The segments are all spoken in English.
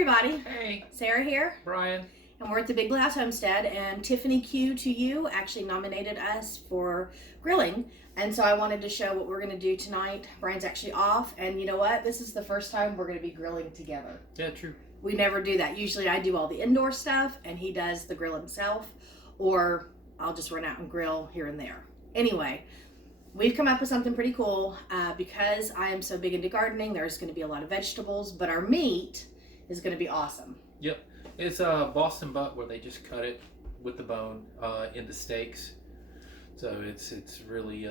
everybody. Hey. Sarah here. Brian. And we're at the Big Blue House Homestead, and Tiffany Q to you actually nominated us for grilling. And so I wanted to show what we're going to do tonight. Brian's actually off, and you know what? This is the first time we're going to be grilling together. Yeah, true. We never do that. Usually I do all the indoor stuff, and he does the grill himself, or I'll just run out and grill here and there. Anyway, we've come up with something pretty cool. Because I am so big into gardening, there's going to be a lot of vegetables, but our meat is going to be awesome. Yep. It's a Boston butt where they just cut it with the bone into steaks. So it's really,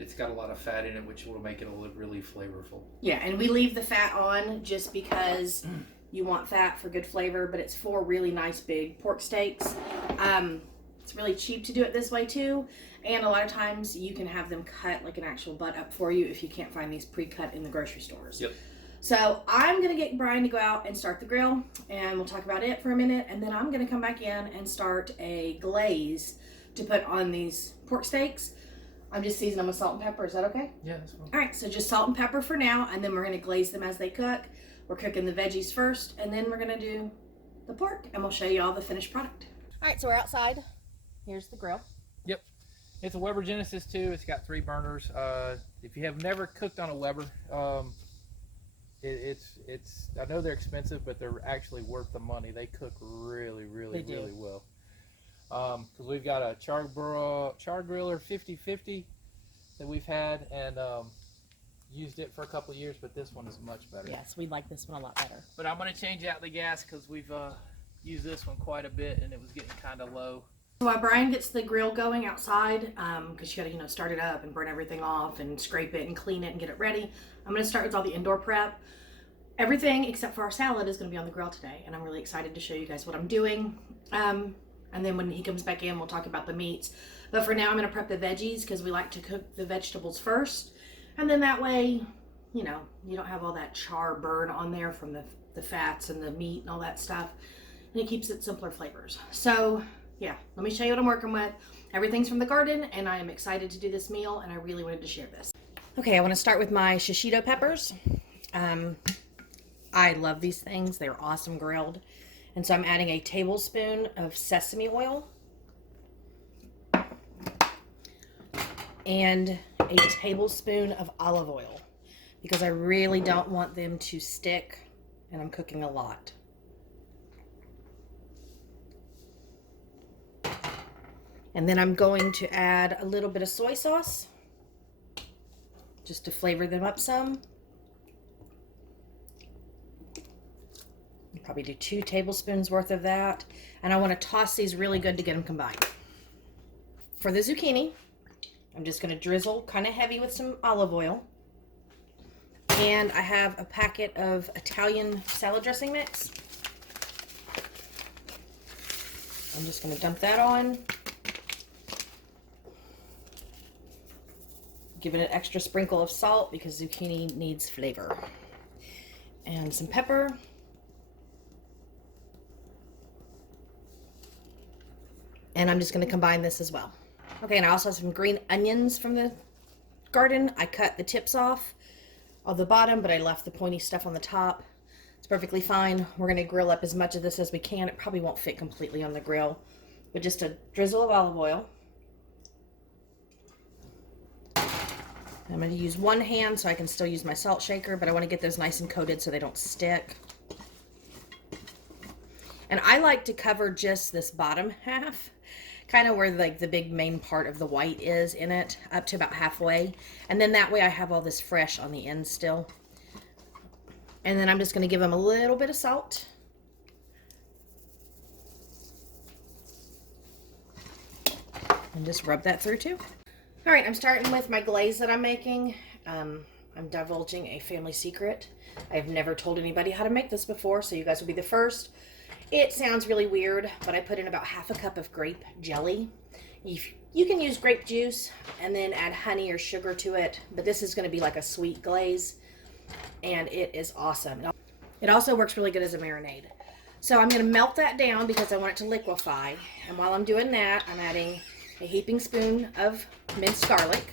it's got a lot of fat in it, which will make it really flavorful. Yeah, and we leave the fat on just because you want fat for good flavor, but it's 4 really nice big pork steaks. It's really cheap to do it this way too, and a lot of times you can have them cut like an actual butt up for you if you can't find these pre-cut in the grocery stores. Yep. So I'm gonna get Brian to go out and start the grill, and we'll talk about it for a minute, and then I'm gonna come back in and start a glaze to put on these pork steaks. I'm just seasoning them with salt and pepper. Is that okay? Yeah, that's fine. All right, so just salt and pepper for now, and then we're gonna glaze them as they cook. We're cooking the veggies first, and then we're gonna do the pork, and we'll show you all the finished product. All right, so we're outside. Here's the grill. Yep. It's a Weber Genesis 2. It's got 3 burners. If you have never cooked on a Weber, it's I know they're expensive, but they're actually worth the money. They cook really well. Because we've got a char griller 50/50 that we've had and used it for a couple of years, but this one is much better. Yes, we like this one a lot better. But I'm going to change out the gas because we've used this one quite a bit and it was getting kind of low. So while Brian gets the grill going outside, because you gotta, start it up and burn everything off and scrape it and clean it and get it ready, I'm gonna start with all the indoor prep. Everything except for our salad is gonna be on the grill today, and I'm really excited to show you guys what I'm doing. And then when he comes back in, we'll talk about the meats. But for now, I'm gonna prep the veggies because we like to cook the vegetables first, and then that way, you don't have all that char burn on there from the fats and the meat and all that stuff, and it keeps it simpler flavors. So yeah, let me show you what I'm working with. Everything's from the garden, and I am excited to do this meal, and I really wanted to share this. Okay, I want to start with my Shishito Peppers. I love these things. They're awesome grilled. And so I'm adding a tablespoon of sesame oil and a tablespoon of olive oil because I really don't want them to stick, and I'm cooking a lot. And then I'm going to add a little bit of soy sauce just to flavor them up some. I'll probably do 2 tablespoons worth of that. And I want to toss these really good to get them combined. For the zucchini, I'm just going to drizzle kind of heavy with some olive oil. And I have a packet of Italian salad dressing mix. I'm just going to dump that on. Give it an extra sprinkle of salt because zucchini needs flavor. And some pepper. And I'm just going to combine this as well. Okay, and I also have some green onions from the garden. I cut the tips off of the bottom, but I left the pointy stuff on the top. It's perfectly fine. We're going to grill up as much of this as we can. It probably won't fit completely on the grill, but just a drizzle of olive oil. I'm going to use one hand so I can still use my salt shaker, but I want to get those nice and coated so they don't stick. And I like to cover just this bottom half, kind of where like the big main part of the white is in it, up to about halfway. And then that way I have all this fresh on the end still. And then I'm just going to give them a little bit of salt. And just rub that through too. All right, I'm starting with my glaze that I'm making. I'm divulging a family secret. I've never told anybody how to make this before, so you guys will be the first. It sounds really weird, but I put in about half a cup of grape jelly. You can use grape juice and then add honey or sugar to it, but this is going to be like a sweet glaze, and it is awesome. It also works really good as a marinade. So I'm going to melt that down because I want it to liquefy, and while I'm doing that, I'm adding a heaping spoon of minced garlic,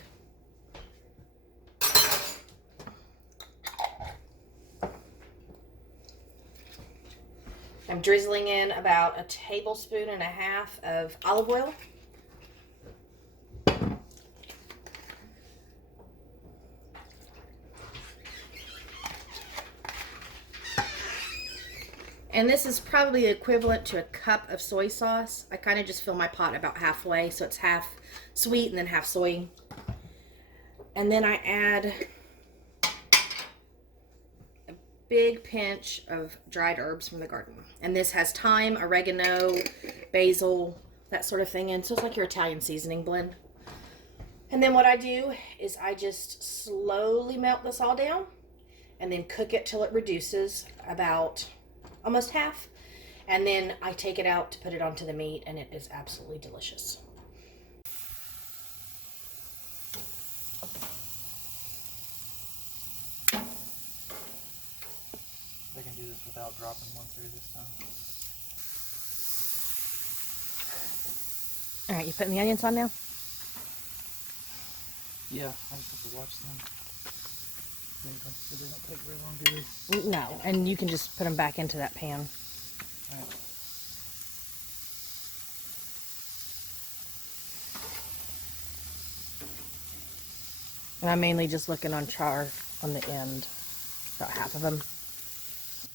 I'm drizzling in about 1.5 tablespoons of olive oil. And this is probably equivalent to a cup of soy sauce. I kind of just fill my pot about halfway, so it's half sweet and then half soy. And then I add a big pinch of dried herbs from the garden. And this has thyme, oregano, basil, that sort of thing in. So it's like your Italian seasoning blend. And then what I do is I just slowly melt this all down and then cook it till it reduces about almost half, and then I take it out to put it onto the meat, and it is absolutely delicious. I can do this without dropping one through this time. All right, you putting the onions on now? Yeah, I just have to watch them. So they don't take very long, do they? No, and you can just put them back into that pan. All right. And I'm mainly just looking on char on the end, about half of them.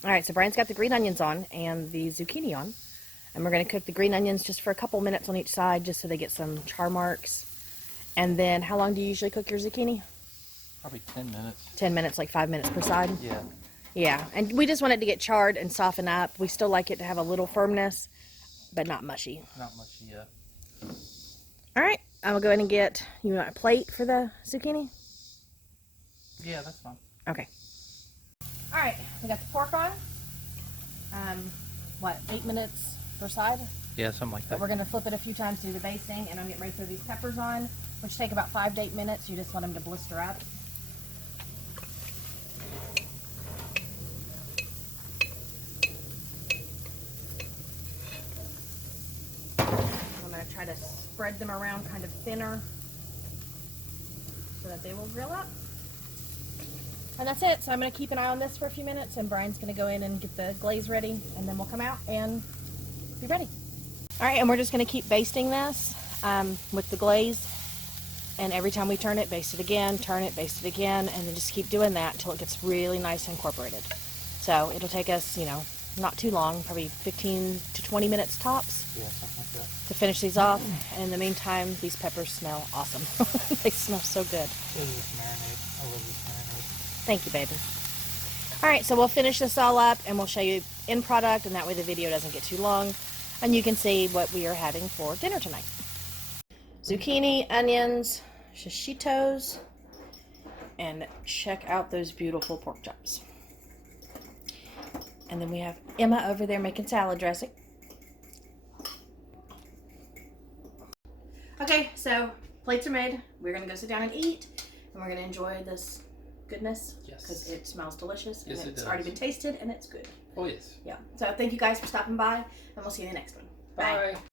All right, so Brian's got the green onions on and the zucchini on. And we're going to cook the green onions just for a couple minutes on each side, just so they get some char marks. And then, how long do you usually cook your zucchini? Probably 10 minutes. 10 minutes, like 5 minutes per side? Yeah. Yeah, and we just want it to get charred and soften up. We still like it to have a little firmness, but not mushy. Not much yet. All right, I'm gonna go ahead and get, you want a plate for the zucchini? Yeah, that's fine. Okay. All right, we got the pork on. What, 8 minutes per side? Yeah, something like that. But we're gonna flip it a few times to do the basting, and I'm getting ready to throw these peppers on, which take about 5 to 8 minutes. You just want them to blister up. I'm gonna try to spread them around kind of thinner so that they will grill up. And that's it. So I'm going to keep an eye on this for a few minutes, and Brian's going to go in and get the glaze ready, and then we'll come out and be ready. All right, and we're just going to keep basting this with the glaze, and every time we turn it, baste it again, turn it, baste it again, and then just keep doing that until it gets really nice and incorporated. So it'll take us, you know, not too long, probably 15 to 20 minutes tops. Yeah, something like that. To finish these off. And in the meantime, these peppers smell awesome. They smell so good. I love this marinade. I love this marinade. Thank you, baby. All right, so we'll finish this all up and we'll show you in product, and that way the video doesn't get too long and you can see what we are having for dinner tonight. Zucchini, onions, shishitos, and check out those beautiful pork chops. And then we have Emma over there making salad dressing. Okay, so plates are made. We're gonna go sit down and eat, and we're gonna enjoy this goodness. Yes. Because it smells delicious, Yes, and it it's does. already been tasted, and it's good. Oh, yes. Yeah. So thank you guys for stopping by, and we'll see you in the next one. Bye.